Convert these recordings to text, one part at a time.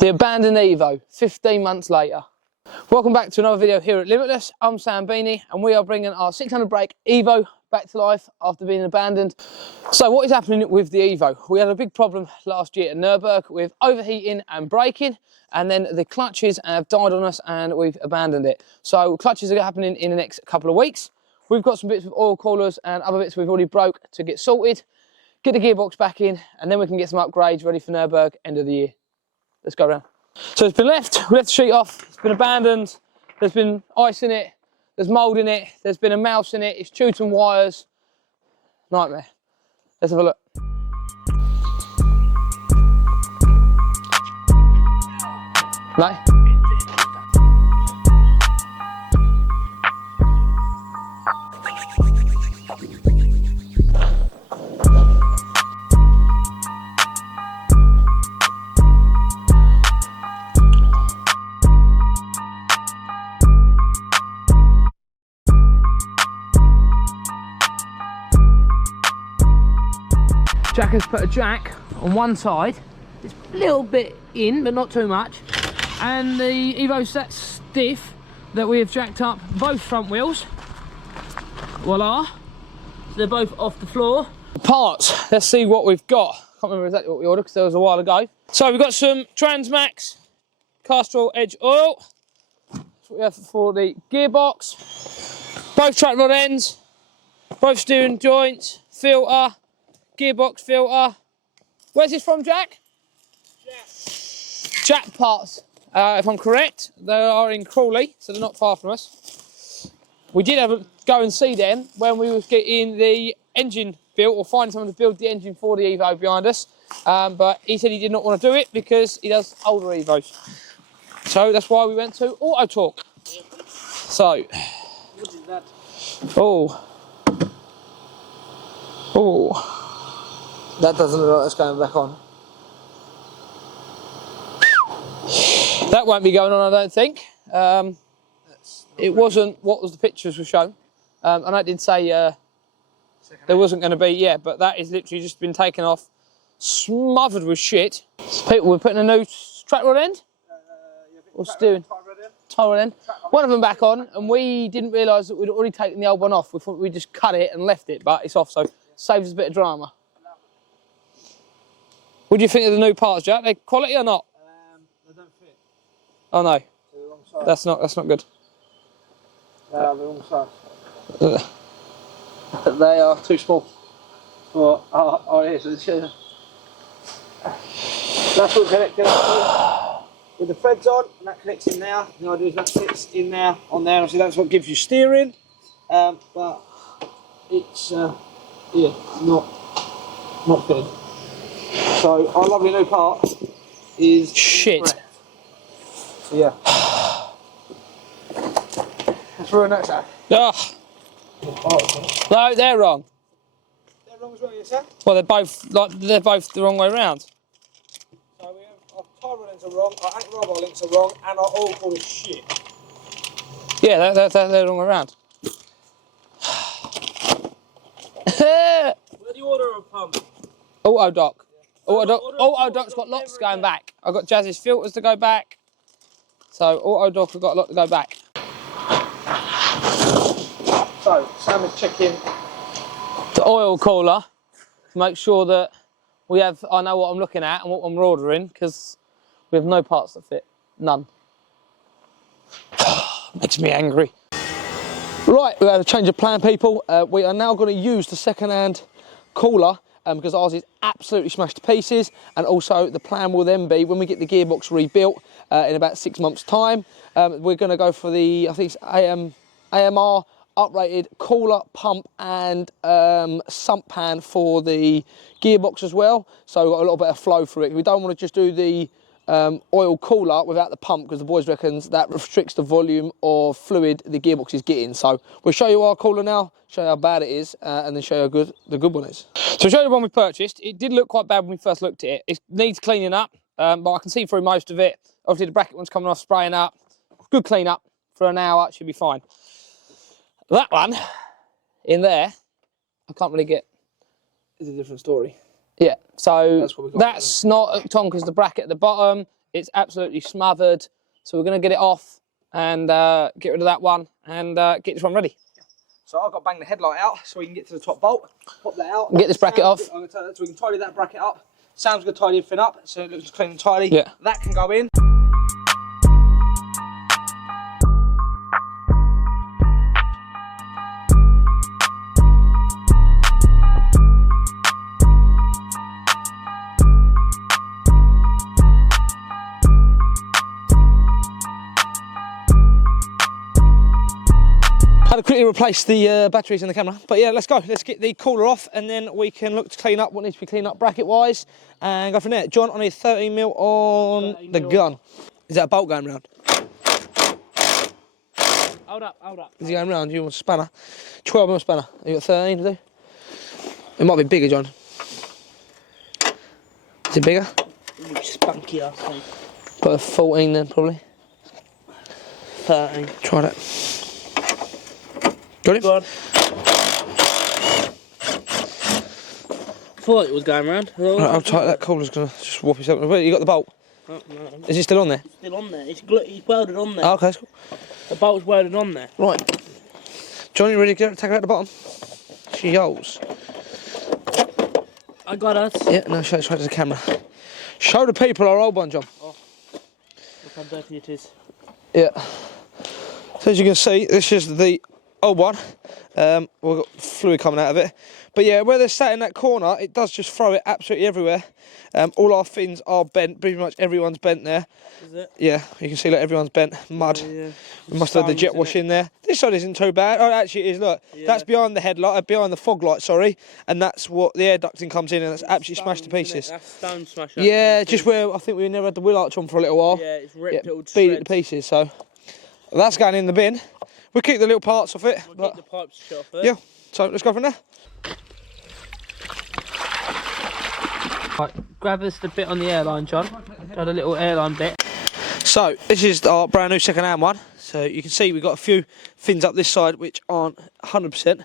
The abandoned Evo, 15 months later. Welcome back to another video here at Limitless. I'm Sam Beanie and we are bringing our 600 brake Evo back to life after being abandoned. So what is happening with the Evo? We had a big problem last year at Nürburgring with overheating and braking, and then the clutches have died on us and we've abandoned it. So clutches are happening in the next couple of weeks. We've got some bits with oil coolers and other bits we've already broke to get sorted, get the gearbox back in, and then we can get some upgrades ready for Nürburgring end of the year. Let's go around. So it's been left, we left the sheet off, it's been abandoned, there's been ice in it, there's mould in it, there's been a mouse in it, it's chewed some wires. Nightmare. Let's have a look. No? Jack has put a jack on one side. It's a little bit in, but not too much. And the Evo's that stiff that we have jacked up both front wheels. Voila. So they're both off the floor. The parts, let's see what we've got. Can't remember exactly what we ordered because that was a while ago. So we've got some Transmax Castrol Edge oil. That's what we have for the gearbox. Both track rod ends, both steering joints, filter, gearbox filter. Where's this from, Jack? Jack parts, if I'm correct. They are in Crawley, so they're not far from us. We did have a go and see them when we was getting the engine built, or finding someone to build the engine for the Evo behind us. But he said he did not want to do it because he does older Evos. So that's why we went to Auto Talk. So, what is that? Oh. That doesn't look like it's going back on. That won't be going on, I don't think. It wasn't what was the pictures were shown. And I did say there wasn't going to be, yeah, but that is literally just been taken off, smothered with shit. So people, we're putting a new track rod end? Or steering? Tie rod end. One of them back on, and we didn't realise that we'd already taken the old one off. We thought we'd just cut it and left it, but it's off, so saves us a bit of drama. What do you think of the new parts, Jack? They quality or not? They don't fit. Oh no, They're the wrong size. that's not good. They are the wrong size. They are too small. For our ears. That's all connected up with the threads on, and that connects in there. The idea is that sits in there, on there. Obviously, that's what gives you steering. But it's yeah, not fitted. So our lovely new part is shit. Incorrect. So yeah. Let's ruin that, sir. Oh. No, they're wrong. They're wrong as well, yes, sir? Well, they're both the wrong way round. So we have our tie rod ends are wrong, our anchor rod links are wrong, and our oil cord is shit. Yeah, they're the wrong way round. Where do you order a pump? Auto Doc. Yeah. Auto Doc's got lots going back. I've got Jazz's filters to go back. So Auto Doc have got a lot to go back. So Sam is checking The oil cooler to make sure that I know what I'm looking at and what I'm ordering, because we have no parts that fit. None. Makes me angry. Right, we had a change of plan, people. We are now going to use the second-hand cooler because ours is absolutely smashed to pieces, and also the plan will then be when we get the gearbox rebuilt in about 6 months' time, we're going to go for the, I think it's AMR uprated cooler, pump and sump pan for the gearbox as well, so we've got a little bit of flow through it. We don't want to just do the oil cooler without the pump, because the boys reckons that restricts the volume of fluid the gearbox is getting. So we'll show you our cooler now, show you how bad it is, and then show you how good the good one is. So show you the one we purchased. It did look quite bad when we first looked at it. It needs cleaning up, but I can see through most of it. Obviously the bracket one's coming off, spraying up. Good clean up for an hour, should be fine. That one in there, I can't really get. It's a different story. Yeah, so that's not hooked on because the bracket at the bottom It's absolutely smothered. So we're going to get it off and get rid of that one and get this one ready. So I've got to bang the headlight out so we can get to the top bolt. Pop that out. Get this bracket off. I'm going to so we can tidy that bracket up. Sam's going to tidy everything up so it looks clean and tidy. Yeah. That can go in. Had to quickly replace the batteries in the camera, but yeah, let's go. Let's get the cooler off, and then we can look to clean up what needs to be cleaned up bracket-wise, and go from there. John, I need 13mm on the gun. Is that a bolt going round? Hold up. Is he going round? You want a spanner? 12mm spanner. You got 13 to do? It might be bigger, John. Is it bigger? Spunky, I think. Put a 14 then, probably. 13. Try that. Got it? Go on. Thought it was going round. Right, I'll tight that cooler's gonna just whop yourself. Wait, you got the bolt? Oh, no. Is it still on there? It's still on there. It's welded on there. Oh, okay, that's cool. The bolt's welded on there. Right. John, you ready to take her out the bottom? She yolls. I got us. Yeah, no, show it straight to the camera. Show the people our old one, John. Oh, look how dirty it is. Yeah. So as you can see, this is the old one. We've got fluid coming out of it. But yeah, where they're sat in that corner, it does just throw it absolutely everywhere. All our fins are bent. Pretty much everyone's bent there. Is it? Yeah, you can see like everyone's bent. Mud. Yeah. We must have had the jet wash in there. This side isn't too bad. Oh, actually it is, look. Yeah. That's behind the headlight, behind the fog light, sorry. And that's what the air ducting comes in, and that's absolutely smashed to pieces. That's stone smash. Yeah, just where I think we never had the wheel arch on for a little while. Yeah, it's ripped it all to beat it to shreds. pieces, so that's going in the bin. We'll keep the little parts off it. We'll keep the pipes shut off it. Yeah, so let's go from there. Right, grab us the bit on the airline, John. Got a little airline bit. So this is our brand new second-hand one. So you can see we've got a few fins up this side which aren't 100%,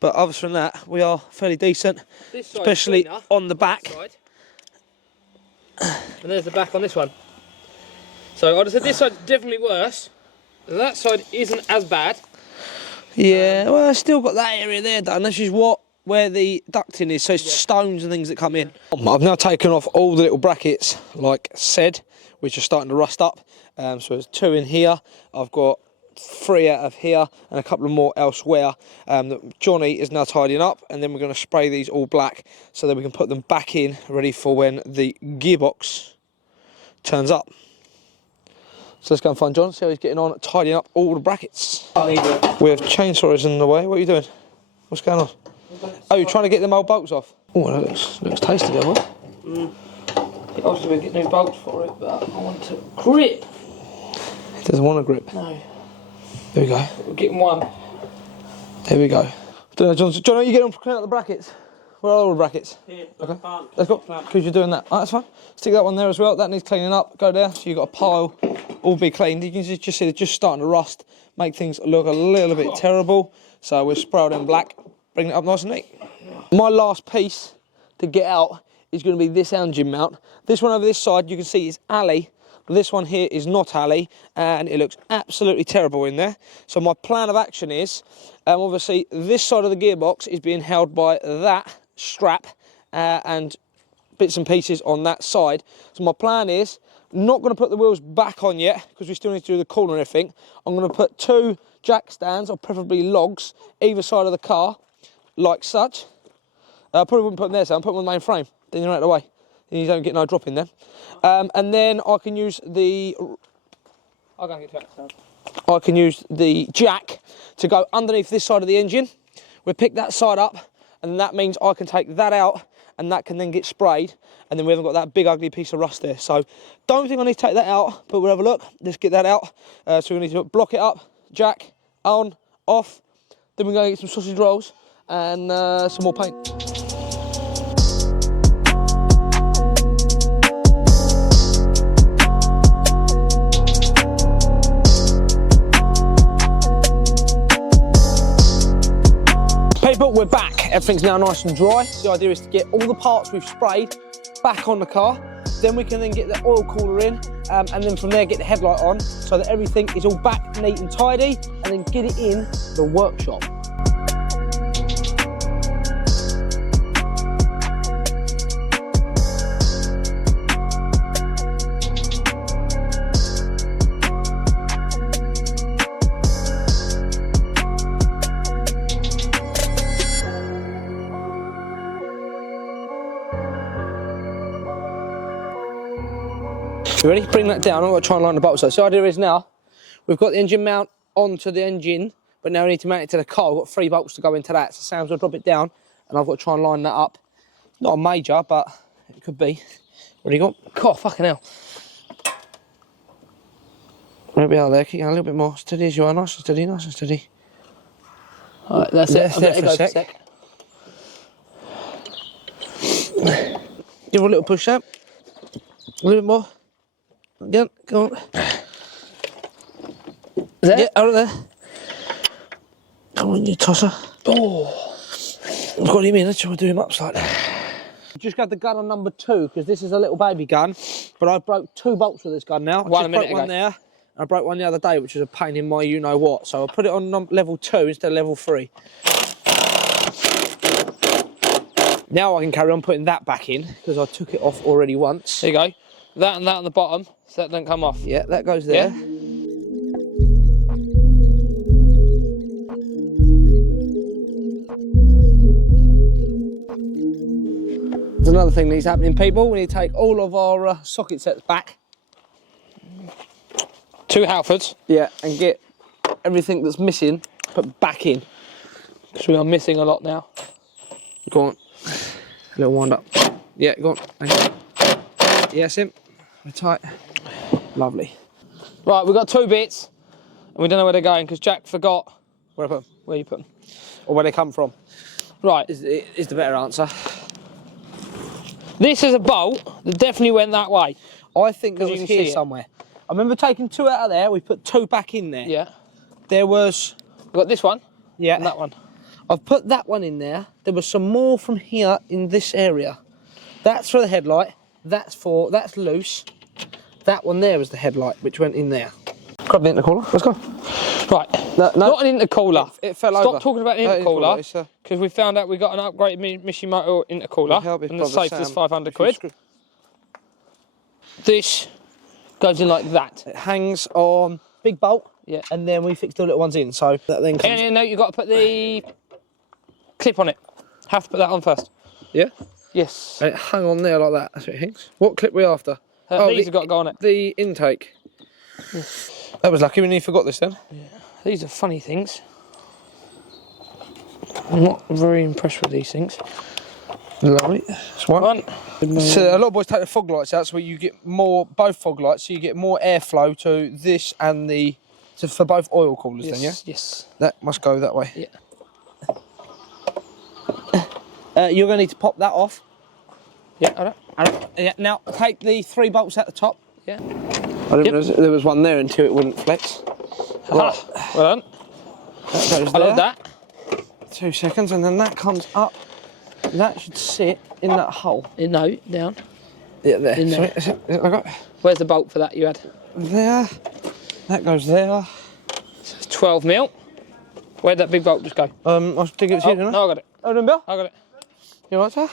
but other than that we are fairly decent, especially on the back. And there's the back on this one. So I'd have said this side's definitely worse. That side isn't as bad. Yeah, well, I've still got that area there done. This is where the ducting is, so it's stones and things that come in. I've now taken off all the little brackets, like said, which are starting to rust up. So there's 2 in here. I've got 3 out of here and a couple of more elsewhere that Johnny is now tidying up, and then we're going to spray these all black so that we can put them back in, ready for when the gearbox turns up. So let's go and find John, see how he's getting on tidying up all the brackets. We have chainsaws in the way. What are you doing? What's going on? Oh, you're trying to get them old bolts off? Oh, that looks tasty, though. Obviously we get new bolts for it, but I want to grip. He doesn't want a grip. No. There we go. We're getting one. There we go. Don't know, John. John, are you getting on clean out the brackets? Where are all the brackets? Here, okay. Let's go. Because you're doing that. Right, that's fine. Stick that one there as well. That needs cleaning up. Go there. So you've got a pile, all be cleaned. You can just see they're just starting to rust, make things look a little bit terrible. So we'll spray them black, bring it up nice and neat. My last piece to get out is going to be this engine mount. This one over this side, you can see is alley. This one here is not alley, and it looks absolutely terrible in there. So my plan of action is, obviously, this side of the gearbox is being held by that strap and bits and pieces on that side. So my plan is, not going to put the wheels back on yet, because we still need to do the cooler and everything. I'm going to put 2 jack stands, or preferably logs, either side of the car, like such. I probably wouldn't put them there, so I'll put them on the main frame. Then you're out of the way. You don't get no drop in there. And then I can use the... I'll go and get jack stand. I can use the jack to go underneath this side of the engine. We'll pick that side up, and that means I can take that out, and that can then get sprayed, and then we haven't got that big ugly piece of rust there. So don't think I need to take that out, but we'll have a look. Let's get that out. So we need to block it up, jack, on, off. Then we're going to get some sausage rolls and some more paint. People, we're back. Everything's now nice and dry. The idea is to get all the parts we've sprayed back on the car. Then we can then get the oil cooler in and then from there get the headlight on so that everything is all back neat and tidy, and then get it in the workshop. You ready? Bring that down. I'm going to try and line the bolts up. So the idea is now, we've got the engine mount onto the engine, but now we need to mount it to the car. We've got 3 bolts to go into that. So Sam's going to drop it down, and I've got to try and line that up. Not a major, but it could be. What do you got? God, fucking hell. Maybe out there. Keep going a little bit more steady as you are. Nice and steady, nice and steady. All right, that's it. There for a sec. Give it a little push up. A little bit more. Yeah, go on. There? Yeah, out of there. Come on, you tosser. Oh. I've got him in. Let's try to do him up slightly. Just got the gun on number 2 because this is a little baby gun, but I broke 2 bolts with this gun now. I just broke one there, and I broke one the other day, which was a pain in my you-know-what. So I put it on level 2 instead of level 3. Now I can carry on putting that back in because I took it off already once. There you go. That and that on the bottom, so that don't come off. Yeah, that goes there. Yeah. There's another thing that's happening, people. We need to take all of our socket sets back. 2 Halfords. Yeah, and get everything that's missing put back in. Because we are missing a lot now. Go on. A little wind up. Yeah, go on. Yes, him. We're tight. Lovely. Right, we've got 2 bits, and we don't know where they're going because Jack forgot Where I put them? where you put them. Or where they come from. Right, Is the better answer. this is a bolt that definitely went that way. I think it you was can here see it. somewhere. I remember taking 2 out of there. We put 2 back in there. Yeah. There was... We've got this one Yeah. and that one. I've put that one in there. There was some more from here in this area. That's for the headlight. That's loose. That one there was the headlight, which went in there. Grab the intercooler. Let's go. Right, No. not an intercooler. It fell Stop over. talking about an Intercooler, intercooler, because we found out we got an upgraded Mishimoto intercooler, and it saved us 500 quid. This goes in like that. It hangs on big bolt, Yeah. and then we fix the little ones in. So that then comes. And no, you've got to put the clip on it. Have to put that on first. Yeah. Yes. It hung on there like that. That's what it hangs. What clip we after? These have got to go on it. The intake. That was lucky when you forgot this then. Yeah. These are funny things. I'm not very impressed with these things. Lovely. That's one. So a lot of boys take the fog lights out, so you get more, both fog lights, so you get more airflow to this and the, for both oil coolers. Yes, then, yeah? yes. That must go that way. Yeah. You're going to need to pop that off. Yeah, all right. Yeah, now take the 3 bolts at the top. Yeah. I didn't realise there was one there until it wouldn't flex. Right. Well done. That goes I there. love that. 2 seconds, and then that comes up. That should sit in that hole. No, down. Yeah, there. In there. Is it like that? Where's the bolt for that you had? There. That goes there. 12 mil. Where'd that big bolt just go? I think it was here, didn't I? No, I got it. Oh, remember? I got it. You all right, sir?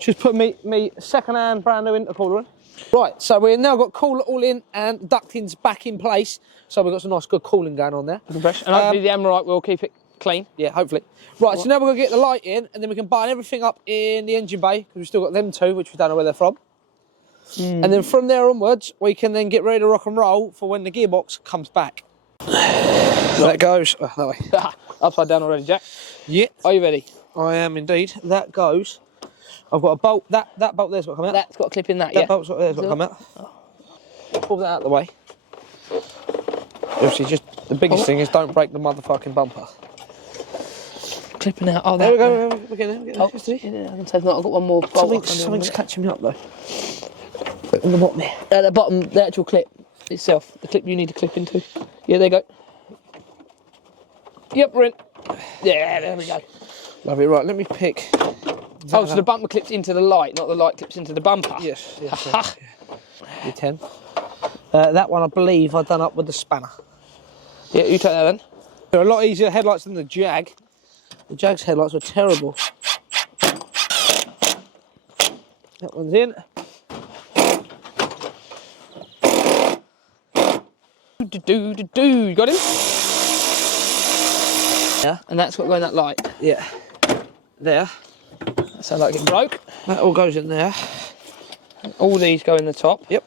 Just put me second-hand brand new intercooler in. Right, so we've now got cooler all in and ducting's back in place. So we've got some nice good cooling going on there. And hopefully the Emerite will keep it clean. Yeah, hopefully. Right, so now we're going to get the light in, and then we can button everything up in the engine bay, because we've still got them 2, which we don't know where they're from. And then from there onwards, we can then get ready to rock and roll for when the gearbox comes back. That goes, that way. Upside down already, Jack. Yeah, Are you ready? I am indeed. That goes. I've got a bolt, that bolt there's got to come out. That's got a clip in that, That yeah? bolt's got there's got to come out. Pull that out of the way. Obviously, just the biggest thing is don't break the motherfucking bumper. Clipping out. Oh, There we that. go, we're getting there. Oh, yeah, I can say not. I've got one more bolt. Something's catching me up though. in the bottom here. At the bottom, the actual clip itself. The clip you need to clip into. Yeah, there you go. Yep, we're in. Yeah, there we go. Lovely, right, let me pick. Oh, so the bumper clips into the light, not the light clips into the bumper. Yes, yes. Ha. your 10. That one I believe I done up with the spanner. Yeah, you take that then. They're a lot easier headlights than the Jag. The Jag's headlights were terrible. That one's in. You got him? Yeah. And that's got to go in that light. Yeah. There. That sounds like it broke. That all goes in there. All these go in the top. Yep.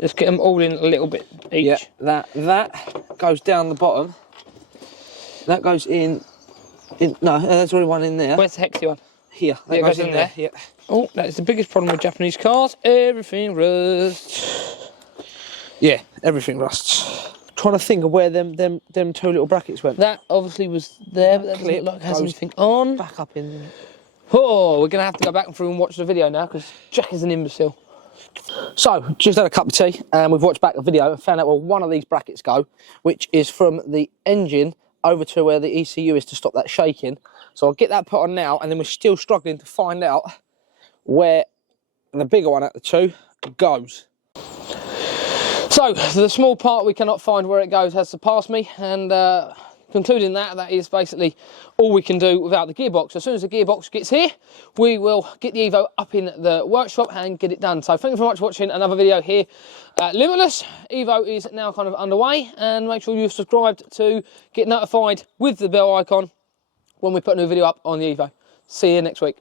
Just get them all in a little bit each. Yeah. That goes down the bottom. That goes in. No, there's already one in there. Where's the hexy one? Here. That Yeah, goes in there. Yeah. Oh, that's the biggest problem with Japanese cars. Everything rusts. Yeah, everything rusts. Trying to think of where them two little brackets went. That obviously was there, but that doesn't Clip look like it has goes anything on. Back up in. Oh, we're going to have to go back through and watch the video now because Jack is an imbecile. So, just had a cup of tea and we've watched back the video and found out where one of these brackets go, which is from the engine over to where the ECU is to stop that shaking. So I'll get that put on now, and then we're still struggling to find out where the bigger one at the two goes. So, the small part we cannot find where it goes has surpassed me, and concluding that is basically all we can do without the gearbox. As soon as the gearbox gets here, we will get the Evo up in the workshop and get it done. So thank you very much for watching another video here at Limitless. Evo is now kind of underway, and make sure you've subscribed to get notified with the bell icon when we put a new video up on the Evo. See you next week.